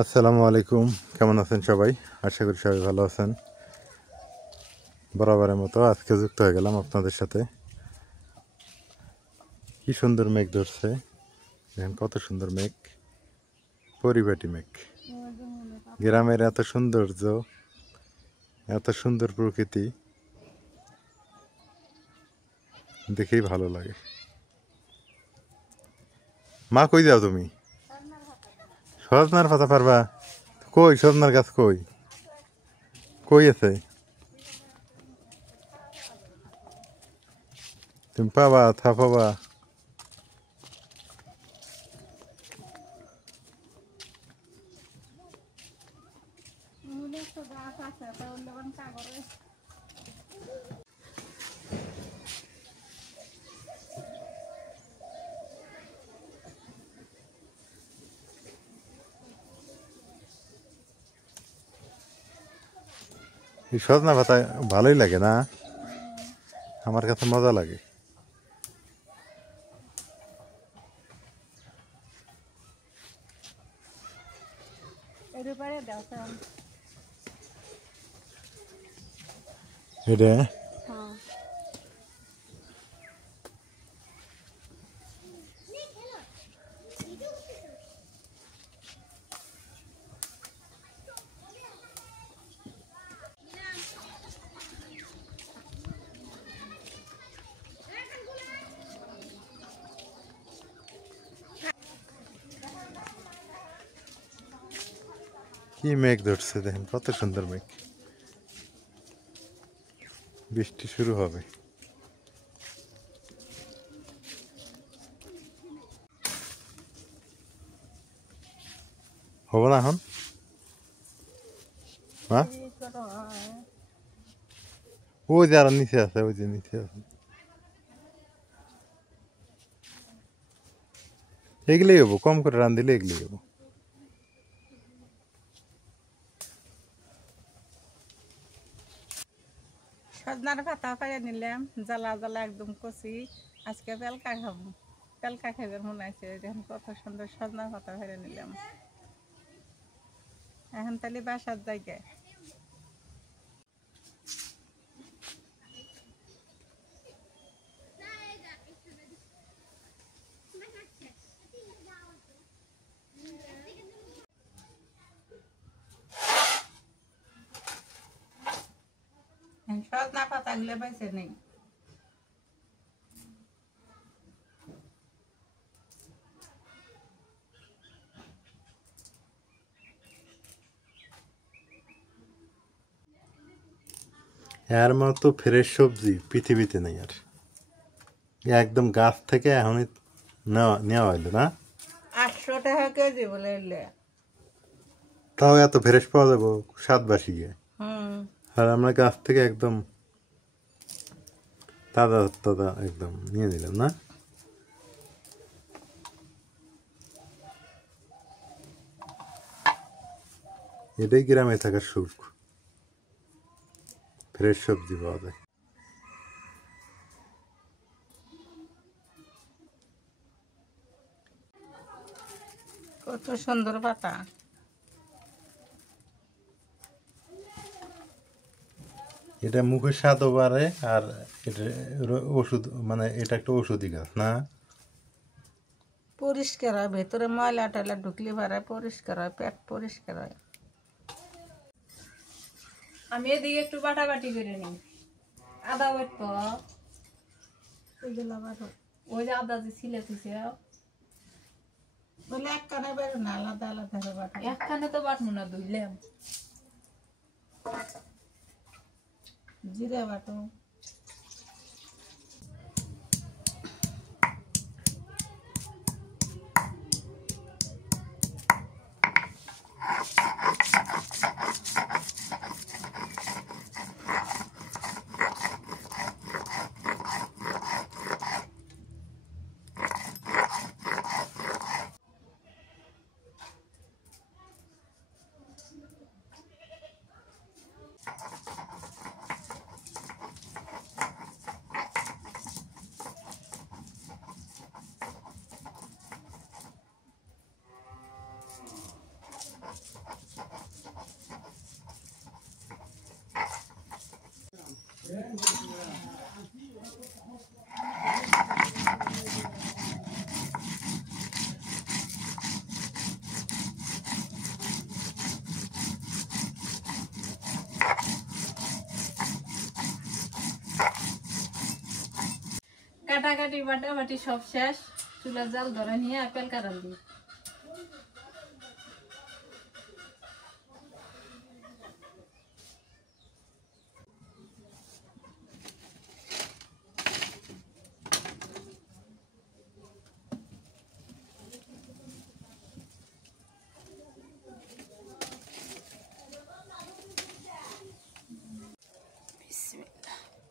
আসসালামু আলাইকুম, কেমন আছেন সবাই? আশা করি সবাই ভালো আছেন। বরাবরের মতো আজকে যুক্ত হয়ে গেলাম আপনাদের সাথে। কি সুন্দর মেঘ ধরছে, দেখেন কত সুন্দর মেঘ, পরিপাটি মেঘ। গ্রামের এত সৌন্দর্য, এত সুন্দর প্রকৃতি দেখেই ভালো লাগে। মা কই যাও তুমি? সজনার পাতা পারবা? কই সজনার গাছ কই? কই আছে? তুমি পাবা, পাবা। এই সজনা পাতা ভালোই লাগে না? আমার কাছে মজা লাগে। এটা কি মেঘ ধরছে, দেখেন কত সুন্দর মেঘ। বৃষ্টি শুরু হবে। হবে না এখন? হ্যাঁ, ওই যে আরো নিচে আছে, ওই যে নিচে আছে। এগুলোই হবো, কম করে রান দিলে এগুলোই হবো। সজনার পাতা পাইয়া নিলাম, জ্বালা জ্বালা একদম কচি। আজকে পেলকা খাবো, পেলকা খাইবে মনে আছে। দেখুন কত সুন্দর সজনার পাতা পাইয়া নিলাম। এখন তাহলে বাসার জায়গায় সজনা পাতা গুলো পাইছে নেই। এর মতো ফ্রেশ সবজি পৃথিবীতে নেই আর। একদম গাছ থেকে এখনই নেওয়া নেওয়া হইলো না? 800 টাকা কেজি বলে এলে। তাও এত ফ্রেশ পাওয়া যাবো স্বাদ বাসি গিয়ে। হুম, আর আমরা গাছ থেকে একদম তাজা তাজা একদম নিয়ে নিলাম না? এটাই গ্রামে থাকার সুখ, ফ্রেশ সবজি পাওয়া যায়। কত সুন্দর পাতা। এটা মুখের স্বাদও বাড়ে, আর এটা ওষুধ, মানে এটা একটা ওষুধি গাছ না? পরিষ্কার হয়, ভেতরে ময়লা টয়লা ঢুকলে পারে পরিষ্কার হয়, পেট পরিষ্কার হয়। আমি এদিকে একটু বাটাবাটি করে নিই। আদা বাটবো, ওই যে আদা যে ছিলে তুইছে বলে একখানে বেরো না, আলাদা আলাদা বাটা। একখানে তো বাটবো না, ধুইলাম। জিরা বাটো, কাটাকাটি বাটাবাটি সব শেষ, চুলার জাল ধরে নিয়ে আপেল কাটাল দিই।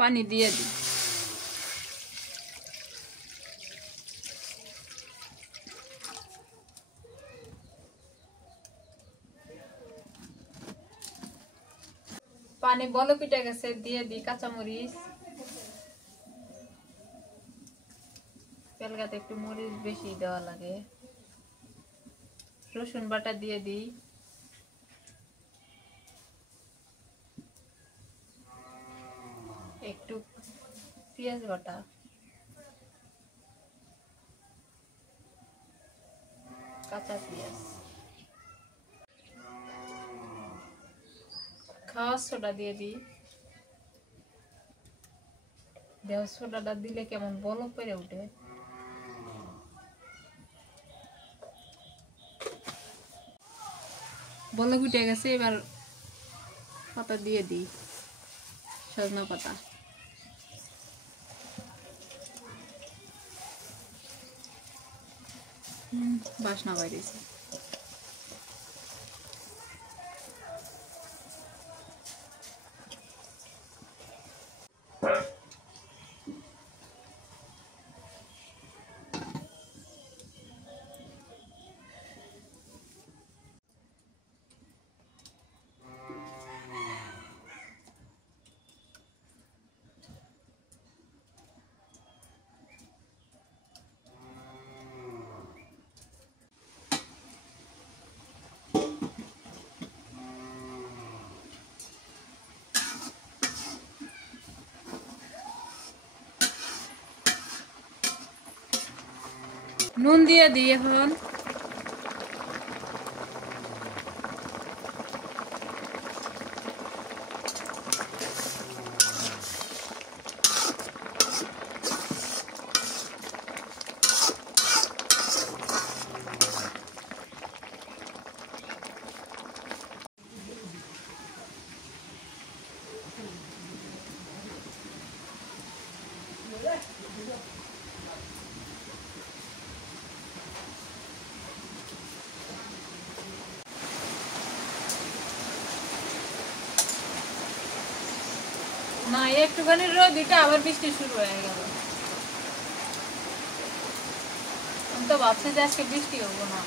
পানি দিয়ে দিই। পানি বলো পিঠে গেছে, দিয়ে দিই কাঁচামরিচ। পেলগাতে একটু মরিচ বেশি দেওয়া লাগে। রসুন বাটা দিয়ে দিই। একটু পেঁয়াজ বাটা, কাঁচা পেঁয়াজ, খাওয়ার সোডা দিয়ে দিই। দেওয়া সোডাটা দিলে কেমন বলক পেরে উঠে। বলক উঠে গেছে, এবার পাতা দিয়ে দিই, সজনা পাতা। বাসনা বাইরেছে। নুন দিয়ে দিই এখন। না একটুখানি রোদ দিতে আবার বৃষ্টি শুরু হয়ে গেল। আমি তো ভাবছি যে আজকে বৃষ্টি হবো না।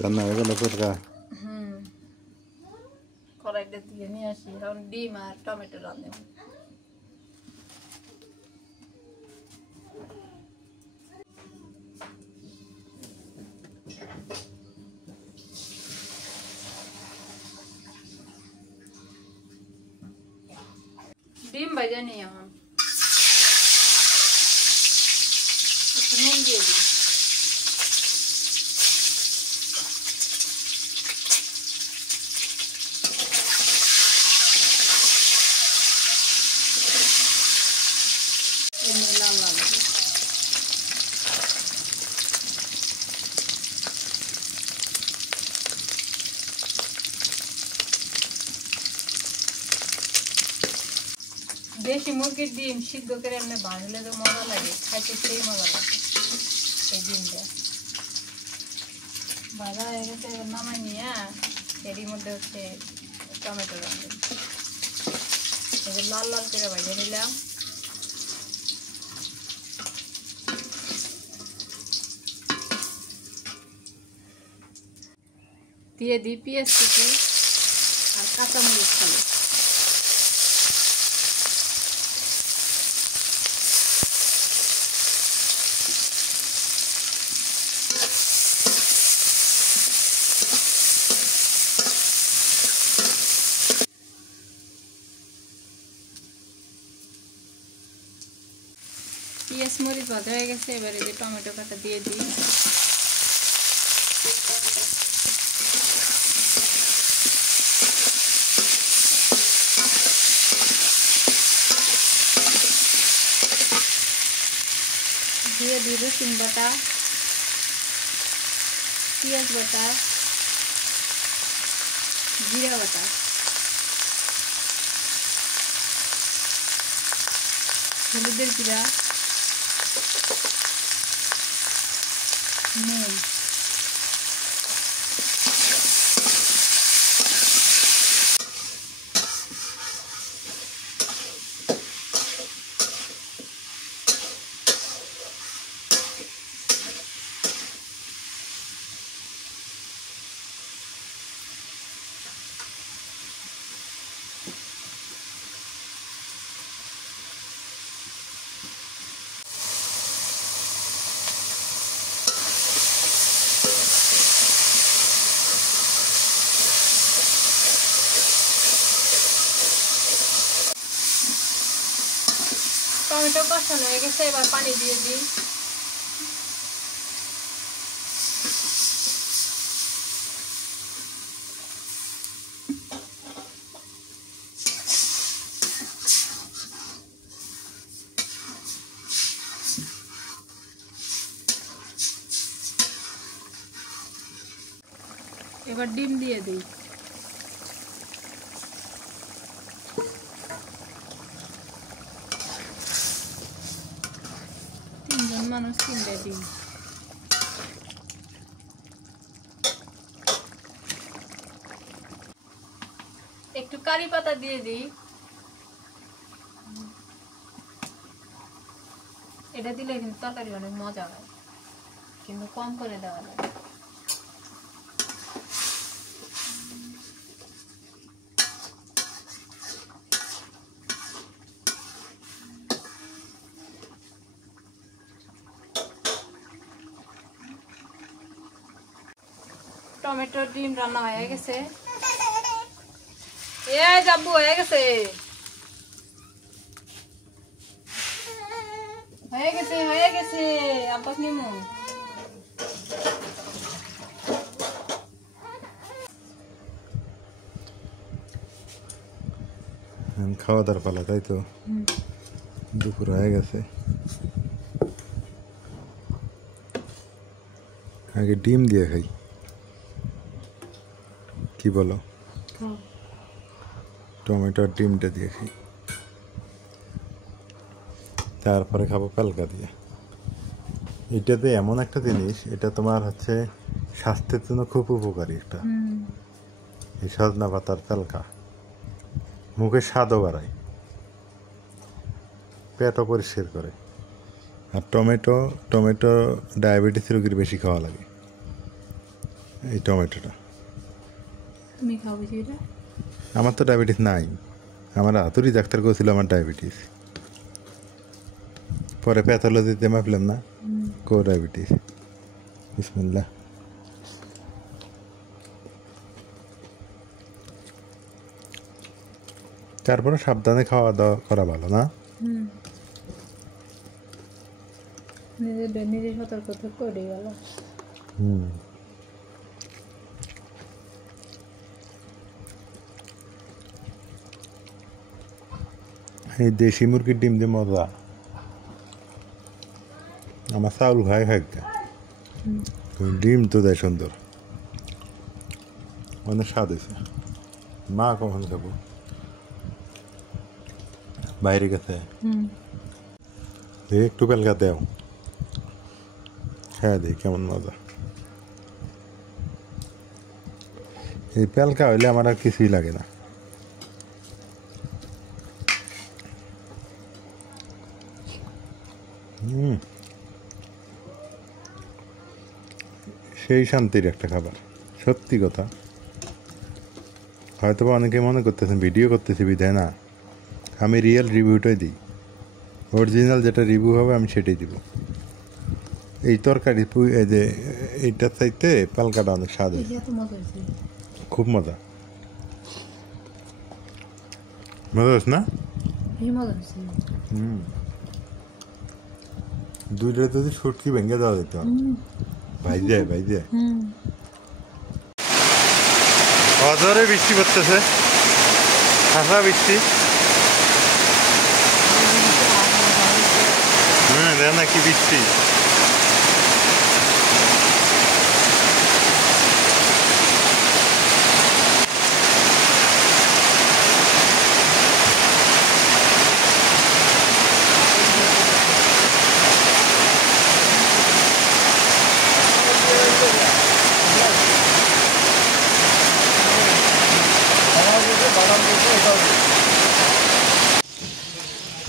রান্না হয়ে গেল তোরকা? কড়াইটা দিয়ে নিয়ে আসি, এখন ডিম আর টমেটো রান্না। ডিম ভাজা নিই, এখন একটু নুন দিয়ে দিই। এমনি লাল লাল দিই। দেশি মুরগির ডিম সিদ্ধ করে এমনি ভাজলে তো মজা লাগে, খাইতে সেই মজা লাগে। এই ডিমটা ভাজা হয়ে গেছে, এবার নামাই নিয়ে এরই মধ্যে হচ্ছে টমেটো রাখবো। এবার লাল লাল করে ভাজে নিলাম। দিয়ে দিই পেঁয়াজ কুচি আর কাঁচামরিচ খালি। পেঁয়াজ মরিচ ভাজা হয়ে গেছে, এবারে যে টমেটো কাটা দিয়ে দিই। দিয়ে দিই রসুন বাটা, পেঁয়াজ বাটা, জিরা বাটা, হলুদের গুঁড়া, নুন। টমেটো কষানো হয়ে গেছে, এবার পানি দিয়ে দিই। এবার ডিম দিয়ে দিই। তিনজন মানুষ, তিনটা ডিম। একটু কারি পাতা দিয়ে দিই। এটা দিলে কিন্তু তরকারি অনেক মজা হয়, কিন্তু কম করে দেওয়া লাগে। টমেটো ডিম রান্না হয়ে গেছে। এ জাব্বু হয়ে গেছে, হয়ে গেছে, হয়ে গেছে। আব্বাস নিমু। খাওয়া দাওয়ার পালা, তাই তো? দুপুর হয়ে গেছে। আগে ডিম দিয়ে খাই, কি বলো? টমেটোর ডিমটা দিয়ে খাই, তারপরে খাবো পেলকা দিয়ে। এটাতে এমন একটা জিনিস, এটা তোমার হচ্ছে স্বাস্থ্যের জন্য খুব উপকারী। একটা এই সজনা পাতার পেলকা মুখের স্বাদও বাড়ায়, পেটও পরিষ্কার করে। আর টমেটো ডায়াবেটিস রোগীর বেশি খাওয়া লাগে। এই টমেটোটা। তুমি খাও বেশি এটা? আমার তো ডায়াবেটিস নাই, আমার হাতুড়ি ডাক্তার করেছিল আমার ডায়াবেটিস, পরে প্যাথোলজিতে মাপলাম না কো ডায়াবেটিস। বিসমিল্লাহ। তারপরে সাবধানে খাওয়া দাওয়া করা ভালো না? নিজে সতর্ক করে গেল। এই দেশি মুরগির ডিম দিয়ে মজা। আমার চাউল খায় খাইকা, ডিম তো দেয় সুন্দর, অনেক স্বাদ হয়েছে। মা কখন খাবো, বাইরে গেছে, একটু পেলকা দেও, হ্যাঁ দেখি কেমন মজা। এই পেলকা হইলে আমার আর কিছুই লাগে না। সেই শান্তির একটা খাবার, সত্যি কথা। হয়তো বা অনেকে মনে করতেছেন ভিডিও করতেছি বিধায় না, আমি রিয়েল রিভিউটাই দিই, অরিজিনাল যেটা রিভিউ হবে আমি সেটাই দিব। এই তরকারি এই যে এইটার চাইতে পালকাটা অনেক স্বাদ হয়েছে, খুব মজা। মজা হচ্ছে না? দুইটা যদি সুটকি ভেঙে দেওয়া যেত, ভাইজে ভাইজে। অজরে বৃষ্টি পড়তেছে, হাসা বৃষ্টি। দেখ না কি বৃষ্টি।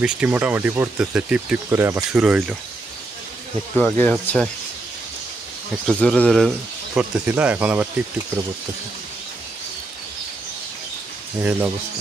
বৃষ্টি মোটামুটি পড়তেছে, টিপ টিপ করে আবার শুরু হইল। একটু আগে হচ্ছে একটু জোরে জোরে পড়তেছিল, এখন আবার টিপ টিপ করে পড়তেছে। এই হলো অবস্থা।